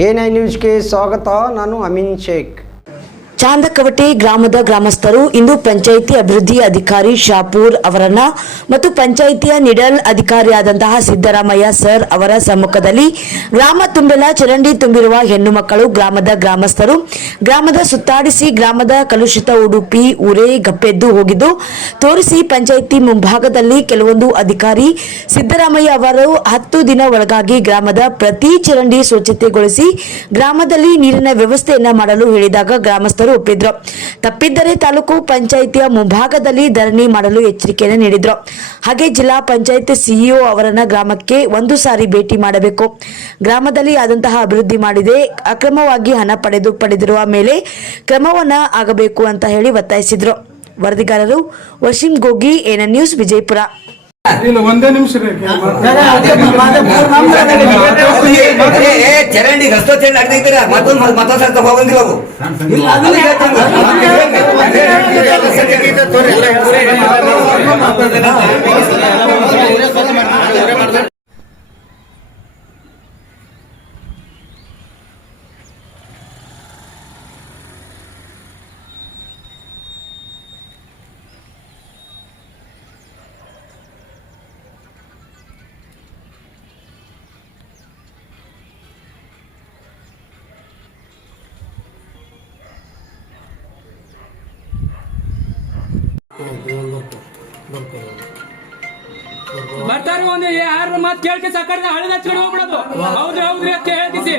A9 ನ್ಯೂಸ್ಗೆ ಸ್ವಾಗತ. ನಾನು ಅಮೀನ್ ಶೇಖ್. ಚಾಂದಕವಟೆ ಗ್ರಾಮದ ಗ್ರಾಮಸ್ಥರು ಇಂದು ಪಂಚಾಯಿತಿ ಅಭಿವೃದ್ಧಿ ಅಧಿಕಾರಿ ಶಾಪೂರ್ ಅವರನ್ನ ಮತ್ತು ಪಂಚಾಯಿತಿಯ ನಿಡಲ್ ಅಧಿಕಾರಿಯಾದಂತಹ ಸಿದ್ದರಾಮಯ್ಯ ಸರ್ ಅವರ ಸಮ್ಮುಖದಲ್ಲಿ ಗ್ರಾಮ ತುಂಬೆಲ್ಲ ಚರಂಡಿ ತುಂಬಿರುವ ಹೆಣ್ಣು ಮಕ್ಕಳು ಗ್ರಾಮದ ಗ್ರಾಮಸ್ಥರು ಗ್ರಾಮದ ಸುತ್ತಾಡಿಸಿ ಗ್ರಾಮದ ಕಲುಷಿತ ಉಡುಪಿ ಉರೆ ಗಪ್ಪೆದ್ದು ಹೋಗಿದ್ದು ತೋರಿಸಿ ಪಂಚಾಯಿತಿ ಮುಂಭಾಗದಲ್ಲಿ ಕೆಲವೊಂದು ಅಧಿಕಾರಿ ಸಿದ್ದರಾಮಯ್ಯ ಅವರು 10 ದಿನ ಒಳಗಾಗಿ ಗ್ರಾಮದ ಪ್ರತಿ ಚರಂಡಿ ಸ್ವಚ್ಛತೆಗೊಳಿಸಿ ಗ್ರಾಮದಲ್ಲಿ ನೀರಿನ ವ್ಯವಸ್ಥೆಯನ್ನ ಮಾಡಲು ಹೇಳಿದಾಗ ಗ್ರಾಮಸ್ಥರು ಒಪ್ಪಿದ್ರು. ತಪ್ಪಿದ್ದರೆ ತಾಲೂಕು ಪಂಚಾಯಿತಿಯ ಮುಂಭಾಗದಲ್ಲಿ ಧರಣಿ ಮಾಡಲು ಎಚ್ಚರಿಕೆಯನ್ನು ನೀಡಿದ್ರು. ಹಾಗೆ ಜಿಲ್ಲಾ ಪಂಚಾಯತ್ ಸಿಇಒ ಅವರನ್ನ ಗ್ರಾಮಕ್ಕೆ ಒಂದು ಸಾರಿ ಭೇಟಿ ಮಾಡಬೇಕು, ಗ್ರಾಮದಲ್ಲಿ ಆದಂತಹ ಅಭಿವೃದ್ಧಿ ಮಾಡಿದೆ, ಅಕ್ರಮವಾಗಿ ಹಣ ಪಡೆದಿರುವ ಮೇಲೆ ಕ್ರಮವನ್ನ ಆಗಬೇಕು ಅಂತ ಹೇಳಿ ಒತ್ತಾಯಿಸಿದ್ರು. ವರದಿಗಾರರು ವಶೀಂ ಗೋಗಿ, A9 ನ್ಯೂಸ್, ವಿಜಯಪುರ. ಇಲ್ಲ ಒಂದೇ ನಿಮಿಷ ಚರಂಡಿ ರಸ್ತೆ ಚರಂಡಿ ಅಡ್ಡಿದ್ದೀರ ಮತ್ತೊಂದು ಹೋಗಂಗಿಲ್ಲ ಅವು ಬರ್ತಾರೆ ಒಂದು ಯಾರ ಮಾತು ಕೇಳ್ಕೆ ಸಾಕಡೆ ಹಳಿದ ಹಚ್ಕೊಂಡು ಹೋಗ್ಬಿಡೋದು. ಹೌದ್ರಿ ಹೌದ್ರಿ ಅಂತ ಹೇಳ್ತಿಸಿ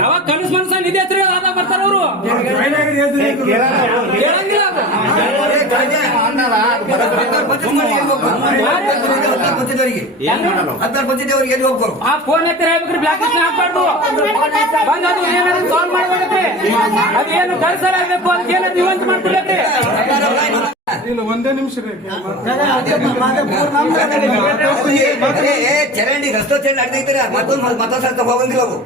ಯಾವಾಗ ಕನಸು ಮನಸ್ಸ ನಿಧಿ ಹತ್ರ ಆದಾಗ ಬರ್ತಾರ ಅವರು ಆ ಫೋನ್ ಎತ್ತರ ಹೇಳ್ಬೇಕ್ರಿ, ಬ್ಲಾಕ್ ಲಿಸ್ಟ್ ಹಾಕ್ಬಾರ್ದು. ಬಂದ್ ಅದು ಏನಾದ್ರು ಸಾಲ್ವ್ ಮಾಡ್ಬೇಕ್ರಿ, ಅದೇನು ಕಳ್ಸಲ ಆಗ್ಬೇಕು, ಅದಕ್ಕೇನು ದಿವಂತ ಮಾಡ್ಕೊಡ್ಬೇಕ್ರಿ. ಇಲ್ಲ ಒಂದೇ ನಿಮಿಷ ಚರಂಡಿ ರಸ್ತೆ ಚರಂಡಿ ಅಡ್ಡಿದ್ದೀರ ಮತ್ತೊಂದು ಹೋಗಂಗಿಲ್ಲ ಅವು